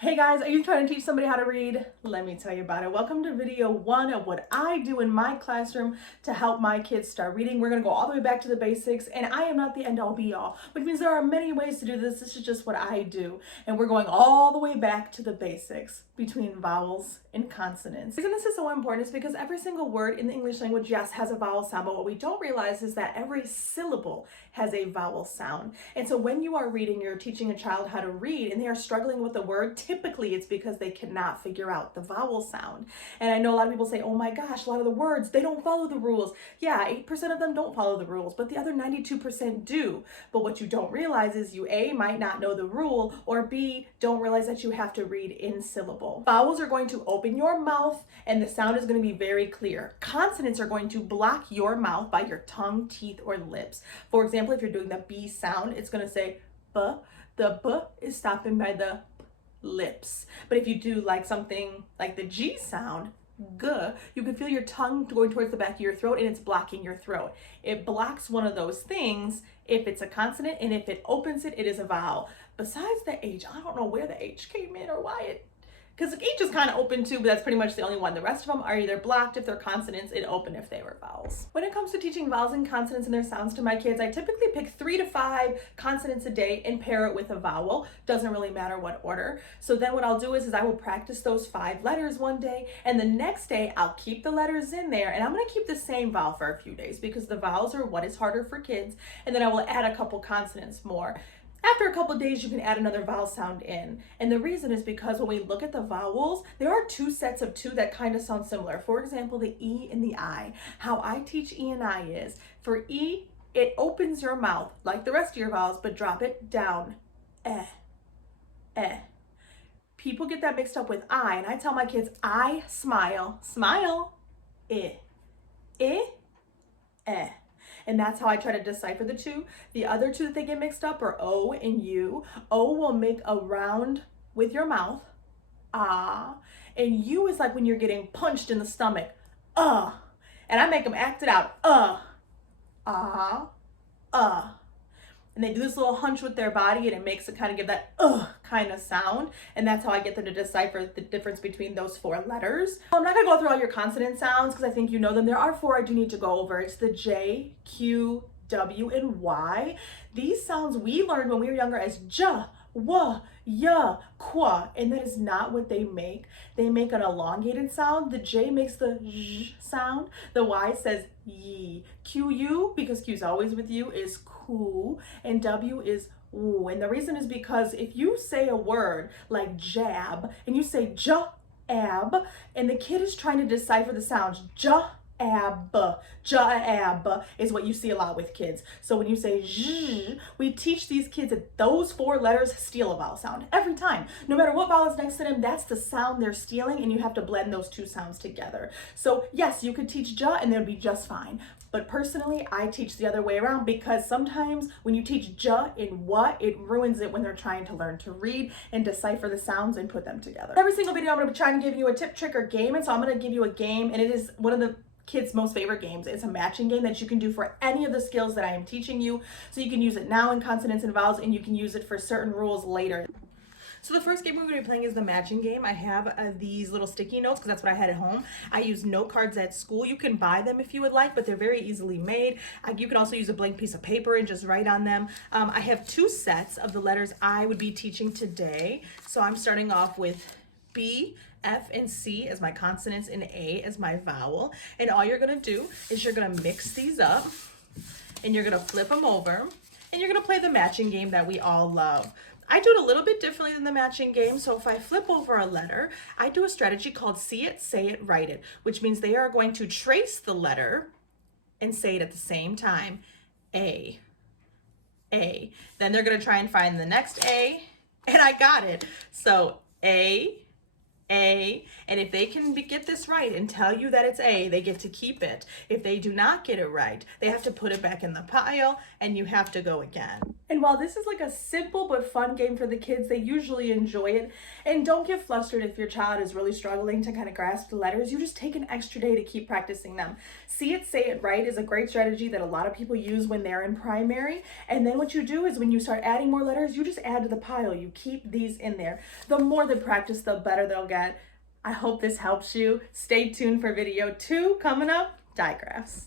Hey guys, are you trying to teach somebody how to read? Let me tell you about it. Welcome to video 1 of what I do in my classroom to help my kids start reading. We're going to go all the way back to the basics, and I am not the end all be all, which means there are many ways to do this. This is just what I do, and we're going all the way back to the basics between vowels and consonants. The reason this is so important is because every single word in the English language, yes, has a vowel sound, but what we don't realize is that every syllable has a vowel sound. And so when you are reading, you're teaching a child how to read and they are struggling with the word, typically it's because they cannot figure out the vowel sound. And I know a lot of people say, oh my gosh, a lot of the words, they don't follow the rules. Yeah, 8% of them don't follow the rules, but the other 92% do. But what you don't realize is you A, might not know the rule, or B, don't realize that you have to read in syllable. Vowels are going to open your mouth and the sound is going to be very clear. Consonants are going to block your mouth by your tongue, teeth, or lips. For example, if you're doing the B sound, it's going to say B. The B is stopping by the lips. But if you do like something like the G sound, G, you can feel your tongue going towards the back of your throat and it's blocking your throat. It blocks one of those things if it's a consonant, and if it opens it, it is a vowel. Besides the H, I don't know where the H came in or why it, because the H is kind of open too, but that's pretty much the only one. The rest of them are either blocked if they're consonants and open if they were vowels. When it comes to teaching vowels and consonants and their sounds to my kids, I typically pick 3 to 5 consonants a day and pair it with a vowel. Doesn't really matter what order. So then what I'll do is I will practice those 5 letters one day, and the next day I'll keep the letters in there, and I'm going to keep the same vowel for a few days because the vowels are what is harder for kids, and then I will add a couple consonants more. After a couple of days, you can add another vowel sound in. And the reason is because when we look at the vowels, there are 2 sets of 2 that kind of sound similar. For example, the E and the I. How I teach E and I is, for E, it opens your mouth like the rest of your vowels, but drop it down. Eh, eh. People get that mixed up with I, and I tell my kids, I smile, smile, eh, eh, eh. And that's how I try to decipher the 2. The other 2 that they get mixed up are O and U. O will make a round with your mouth, ah, and U is like when you're getting punched in the stomach, and I make them act it out, ah, and they do this little hunch with their body and it makes it kind of give that kind of sound, and that's how I get them to decipher the difference between those 4 letters. I'm not gonna go through all your consonant sounds because I think you know them. There are 4 I do need to go over. It's the J, Q, W, and Y. These sounds we learned when we were younger as J, W, Y, Qua, and that is not what they make. They make an elongated sound. The J makes the Z sound. The Y says yi. Q, U, because Q is always with you, is ku, and W is ooh. And the reason is because if you say a word like jab and you say jab, and the kid is trying to decipher the sounds, jab, is what you see a lot with kids. So when you say zh, we teach these kids that those 4 letters steal a vowel sound every time. No matter what vowel is next to them, that's the sound they're stealing, and you have to blend those 2 sounds together. So yes, you could teach ja and they'd be just fine. But personally, I teach the other way around because sometimes when you teach ja in what, it ruins it when they're trying to learn to read and decipher the sounds and put them together. Every single video, I'm going to be trying to give you a tip, trick, or game. And so I'm going to give you a game, and it is one of the kids' most favorite games. It's a matching game that you can do for any of the skills that I am teaching you. So you can use it now in consonants and vowels, and you can use it for certain rules later. So the first game we're going to be playing is the matching game. I have these little sticky notes because that's what I had at home. I use note cards at school. You can buy them if you would like, but they're very easily made. You can also use a blank piece of paper and just write on them. I have 2 sets of the letters I would be teaching today. So I'm starting off with B, F, and C as my consonants and A as my vowel. And all you're going to do is you're going to mix these up and you're going to flip them over and you're going to play the matching game that we all love. I do it a little bit differently than the matching game. So if I flip over a letter, I do a strategy called see it, say it, write it, which means they are going to trace the letter and say it at the same time. A. Then they're going to try and find the next A, and I got it. So A, A, and if they can get this right and tell you that it's A, they get to keep it. If they do not get it right, they have to put it back in the pile and you have to go again. And while this is like a simple but fun game for the kids, they usually enjoy it. And don't get flustered if your child is really struggling to kind of grasp the letters. You just take an extra day to keep practicing them. See it, say it right is a great strategy that a lot of people use when they're in primary. And then what you do is when you start adding more letters, you just add to the pile. You keep these in there. The more they practice, the better they'll get. I hope this helps you. Stay tuned for video 2 coming up, digraphs.